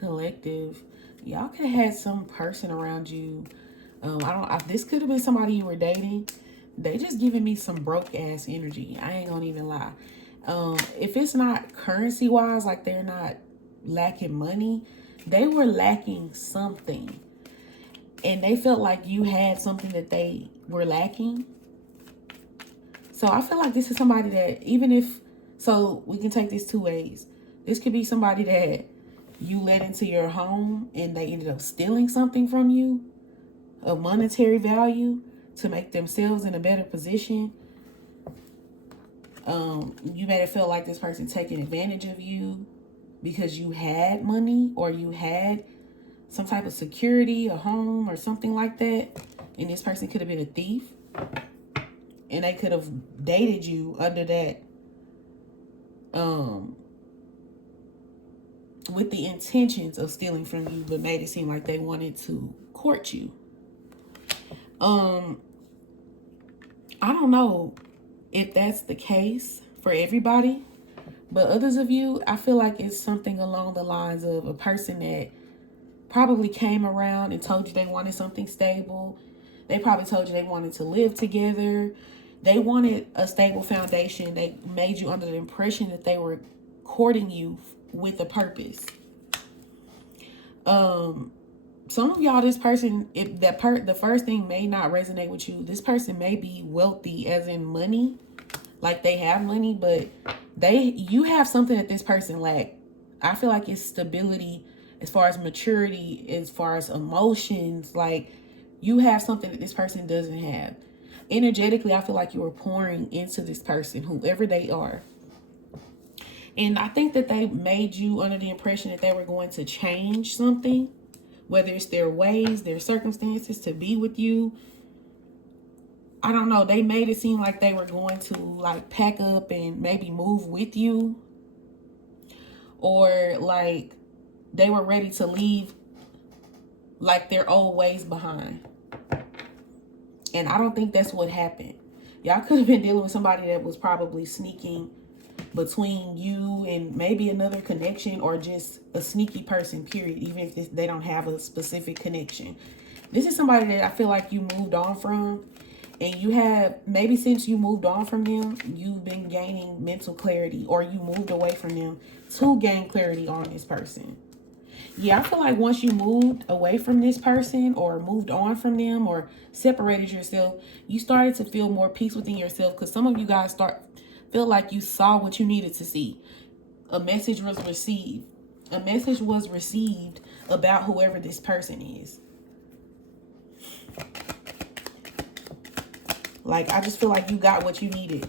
Collective, y'all could have had some person around you. This could have been somebody you were dating. They just giving me some broke ass energy. I ain't gonna even lie. If it's not currency wise, like they're not lacking money, they were lacking something. And they felt like you had something that they were lacking. So I feel like this is somebody that so we can take this two ways. This could be somebody that you let into your home and they ended up stealing something from you of monetary value to make themselves in a better position. You made it feel like this person taking advantage of you because you had money or you had some type of security, a home or something like that. And this person could have been a thief. And they could have dated you under that, with the intentions of stealing from you, but made it seem like they wanted to court you. I don't know if that's the case for everybody, but others of you, I feel like it's something along the lines of a person that probably came around and told you they wanted something stable. They probably told you they wanted to live together. They wanted a stable foundation. They made you under the impression that they were courting you with a purpose. Some of y'all, this person, if the first thing may not resonate with you, this person may be wealthy as in money, like they have money, but you have something that this person lack. I feel like it's stability as far as maturity, as far as emotions. Like you have something that this person doesn't have. Energetically, I feel like you were pouring into this person, whoever they are. And I think that they made you under the impression that they were going to change something, whether it's their ways, their circumstances to be with you. I don't know. They made it seem like they were going to like pack up and maybe move with you. Or like they were ready to leave like their old ways behind. And I don't think that's what happened. Y'all could have been dealing with somebody that was probably sneaking between you and maybe another connection, or just a sneaky person, period, even if they don't have a specific connection. This is somebody that I feel like you moved on from, and you have, maybe since you moved on from them, you've been gaining mental clarity, or you moved away from them to gain clarity on this person. Yeah, I feel like once you moved away from this person or moved on from them or separated yourself, you started to feel more peace within yourself, because some of you guys feel like you saw what you needed to see. A message was received. A message was received about whoever this person is. Like, I just feel like you got what you needed.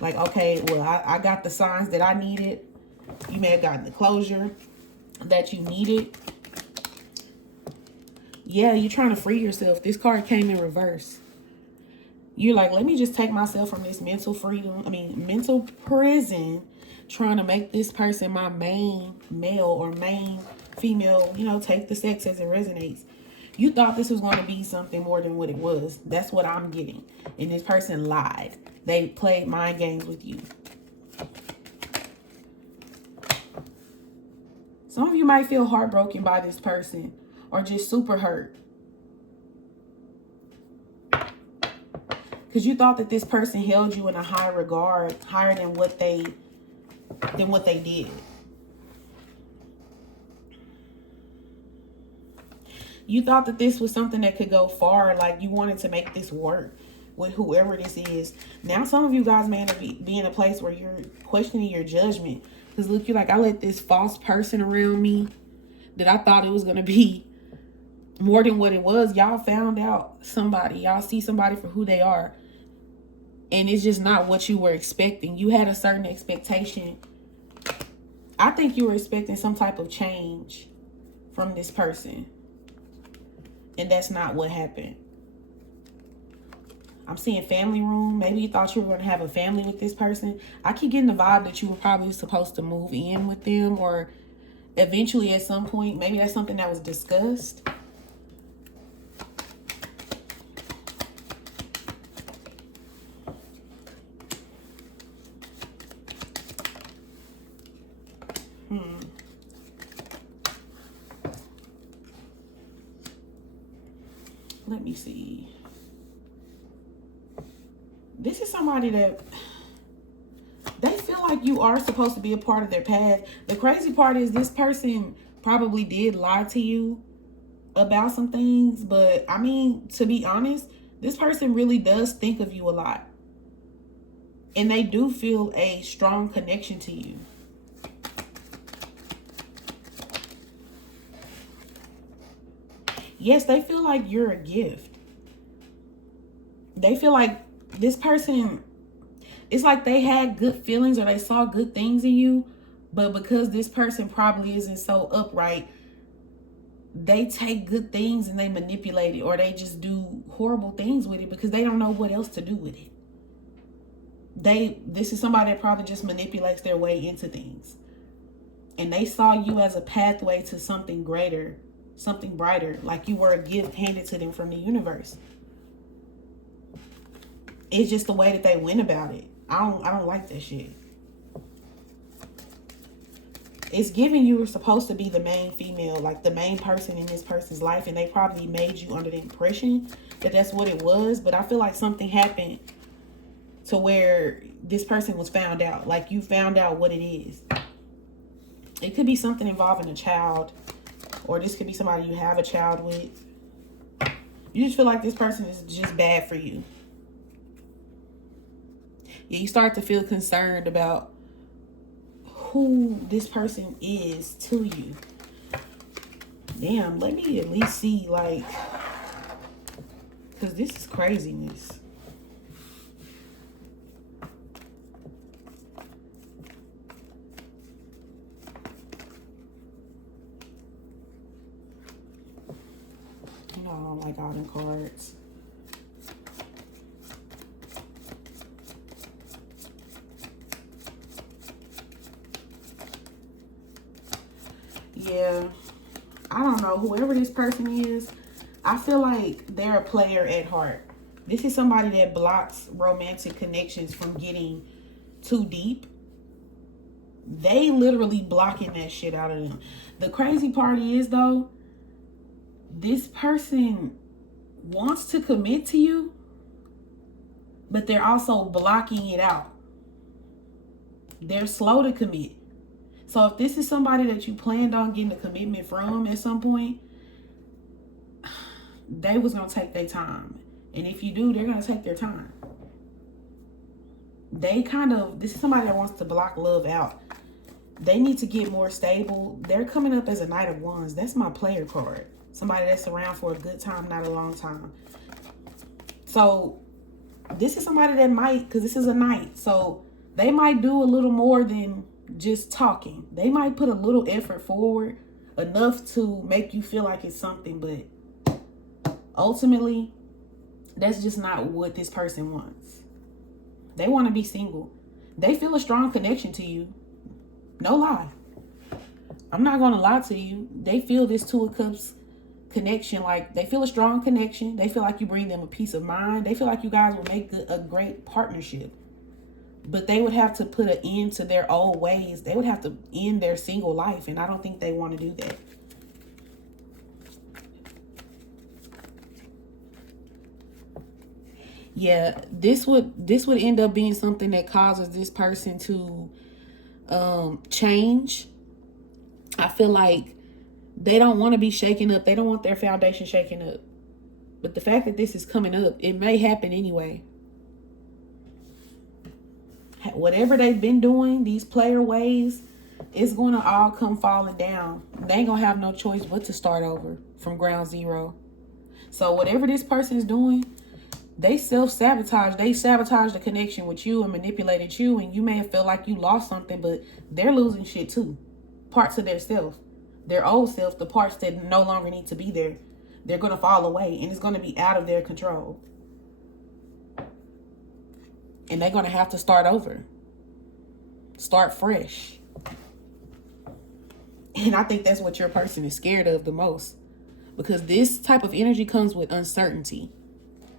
Like, okay, well, I got the signs that I needed. You may have gotten the closure that you needed. Yeah, you're trying to free yourself. This card came in reverse. You're like, let me just take myself from this mental prison, trying to make this person my main male or main female, take the sex as it resonates. You thought this was going to be something more than what it was. That's what I'm getting. And this person lied. They played mind games with you. Some of you might feel heartbroken by this person, or just super hurt, because you thought that this person held you in a high regard, higher than what they did. You thought that this was something that could go far, like you wanted to make this work with whoever this is. Now some of you guys may be in a place where you're questioning your judgment, because look, you're like, I let this false person around me that I thought it was going to be more than what it was. Y'all found out somebody. Y'all see somebody for who they are. And it's just not what you were expecting. You had a certain expectation. I think you were expecting some type of change from this person. And that's not what happened. I'm seeing family room. Maybe you thought you were going to have a family with this person. I keep getting the vibe that you were probably supposed to move in with them, or eventually at some point. Maybe that's something that was discussed. let me see. This is somebody that they feel like you are supposed to be a part of their path. The crazy part is this person probably did lie to you about some things. But, I mean, to be honest, this person really does think of you a lot. And they do feel a strong connection to you. Yes, they feel like you're a gift. They feel like this person, it's like they had good feelings or they saw good things in you. But because this person probably isn't so upright, they take good things and they manipulate it, or they just do horrible things with it because they don't know what else to do with it. This is somebody that probably just manipulates their way into things. And they saw you as a pathway to something greater, something brighter, like you were a gift handed to them from the universe. It's just the way that they went about it. I don't like that shit. It's giving you were supposed to be the main female, like the main person in this person's life, and they probably made you under the impression that that's what it was. But I feel like something happened to where this person was found out. Like you found out what it is. It could be something involving a child, or this could be somebody you have a child with. You just feel like this person is just bad for you. Yeah, you start to feel concerned about who this person is to you. Damn, let me at least see, like, because this is craziness. You know, I don't like all them cards. Yeah, I don't know. Whoever this person is, I feel like they're a player at heart. This is somebody that blocks romantic connections from getting too deep. They literally blocking that shit out of them. The crazy part is, though, this person wants to commit to you, but they're also blocking it out. They're slow to commit. So if this is somebody that you planned on getting a commitment from at some point, they was going to take their time. And if you do, they're going to take their time. This is somebody that wants to block love out. They need to get more stable. They're coming up as a Knight of Wands. That's my player card. Somebody that's around for a good time, not a long time. So this is somebody that might, because this is a Knight, so they might do a little more than just talking. They might put a little effort forward, enough to make you feel like it's something, but ultimately, that's just not what this person wants. They want to be single. They feel a strong connection to you. No lie. I'm not going to lie to you. They feel this Two of Cups connection. Like, they feel a strong connection. They feel like you bring them a peace of mind. They feel like you guys will make a great partnership. But they would have to put an end to their old ways. They would have to end their single life. And I don't think they want to do that. Yeah, this would end up being something that causes this person to change. I feel like they don't want to be shaken up. They don't want their foundation shaken up. But the fact that this is coming up, it may happen anyway. Whatever they've been doing, these player ways, it's going to all come falling down. They ain't going to have no choice but to start over from ground zero. So whatever this person is doing, they self-sabotage. They sabotage the connection with you and manipulated you. And you may have felt like you lost something, but they're losing shit too. Parts of their self, their old self, the parts that no longer need to be there, they're going to fall away. And it's going to be out of their control. And they're going to have to start over. Start fresh. And I think that's what your person is scared of the most. Because this type of energy comes with uncertainty.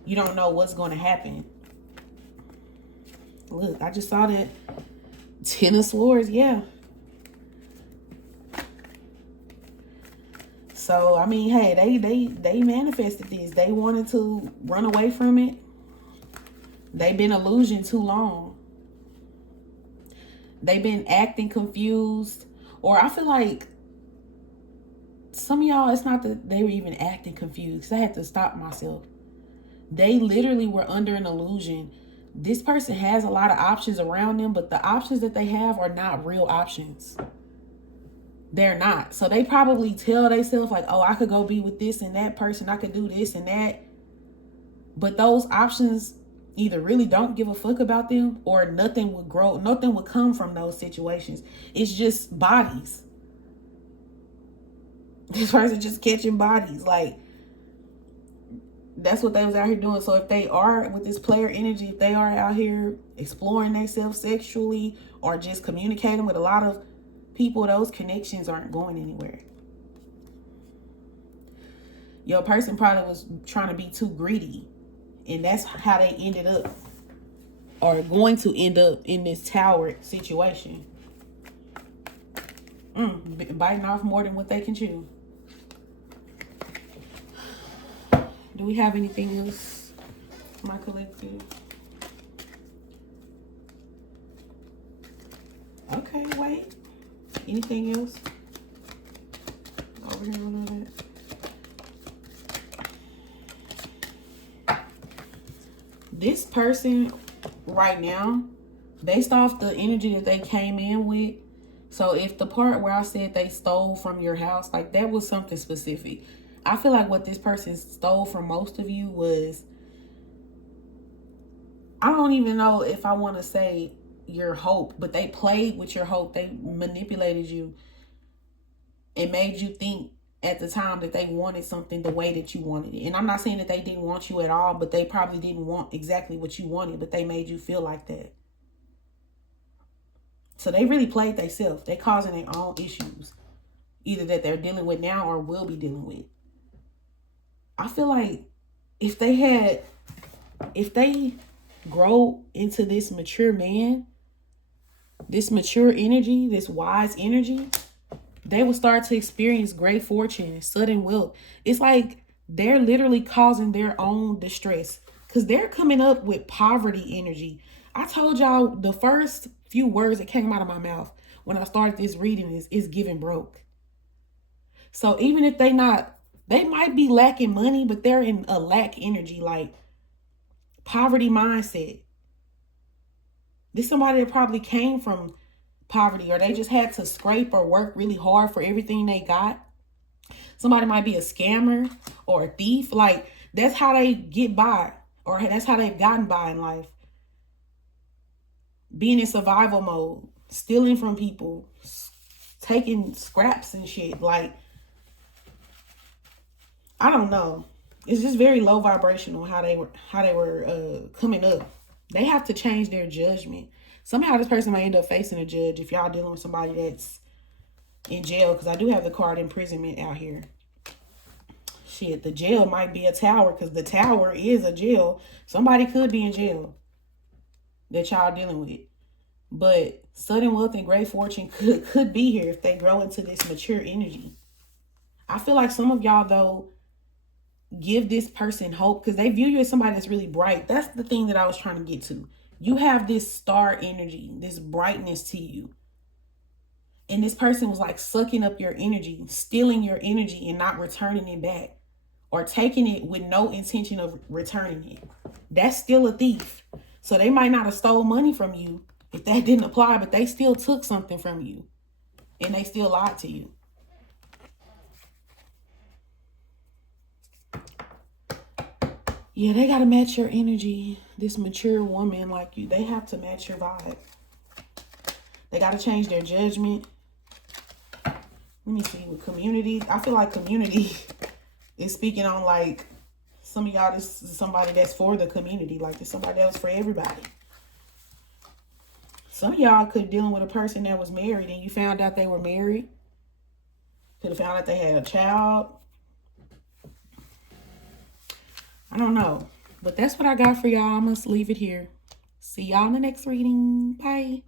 You don't know what's going to happen. Look, I just saw that. Ten of Swords, yeah. So, I mean, hey, they manifested this. They wanted to run away from it. They've been illusioned too long. They've been acting confused. Or I feel like some of y'all, it's not that they were even acting confused. I had to stop myself. They literally were under an illusion. This person has a lot of options around them, but the options that they have are not real options. They're not. So they probably tell themselves like, oh, I could go be with this and that person. I could do this and that. But those options either really don't give a fuck about them, or nothing would grow. Nothing would come from those situations. It's just bodies. This person just catching bodies. Like, that's what they was out here doing. So if they are with this player energy, if they are out here exploring themselves sexually or just communicating with a lot of people, those connections aren't going anywhere. Your person probably was trying to be too greedy, and that's how they ended up, or going to end up, in this tower situation. Biting off more than what they can chew. Do we have anything else, my collective? Okay, wait. Anything else? Over here on that. This person right now, based off the energy that they came in with, so if the part where I said they stole from your house, like that was something specific. I feel like what this person stole from most of you was, I don't even know if I want to say your hope, but they played with your hope. They manipulated you and made you think at the time that they wanted something the way that you wanted it. And I'm not saying that they didn't want you at all, but they probably didn't want exactly what you wanted, but they made you feel like that. So they really played themselves. They're causing their own issues, either that they're dealing with now or will be dealing with. I feel like if they grow into this mature man, this mature energy, this wise energy, they will start to experience great fortune, sudden wealth. It's like they're literally causing their own distress, because they're coming up with poverty energy. I told y'all the first few words that came out of my mouth when I started this reading is giving broke. So even if they might be lacking money, but they're in a lack energy, like poverty mindset. This is somebody that probably came from poverty, or they just had to scrape or work really hard for everything they got. Somebody might be a scammer or a thief. Like, that's how they get by, or that's how they've gotten by in life. Being in survival mode, stealing from people, taking scraps and shit. Like, I don't know. It's just very low vibrational how they were coming up. They have to change their judgment. Somehow this person may end up facing a judge if y'all dealing with somebody that's in jail, because I do have the card imprisonment out here. Shit, the jail might be a tower, because the tower is a jail. Somebody could be in jail that y'all dealing with. But sudden wealth and great fortune could be here if they grow into this mature energy. I feel like some of y'all, though, give this person hope because they view you as somebody that's really bright. That's the thing that I was trying to get to. You have this star energy, this brightness to you. And this person was like sucking up your energy, stealing your energy and not returning it back, or taking it with no intention of returning it. That's still a thief. So they might not have stole money from you if that didn't apply, but they still took something from you and they still lied to you. Yeah, they got to match your energy. This mature woman like you, they have to match your vibe. They got to change their judgment. Let me see, with community, I feel like community is speaking on like some of y'all, this is somebody that's for the community. Like it's somebody else for everybody. Some of y'all could be dealing with a person that was married and you found out they were married. Could have found out they had a child. I don't know. But that's what I got for y'all. I must leave it here. See y'all in the next reading. Bye.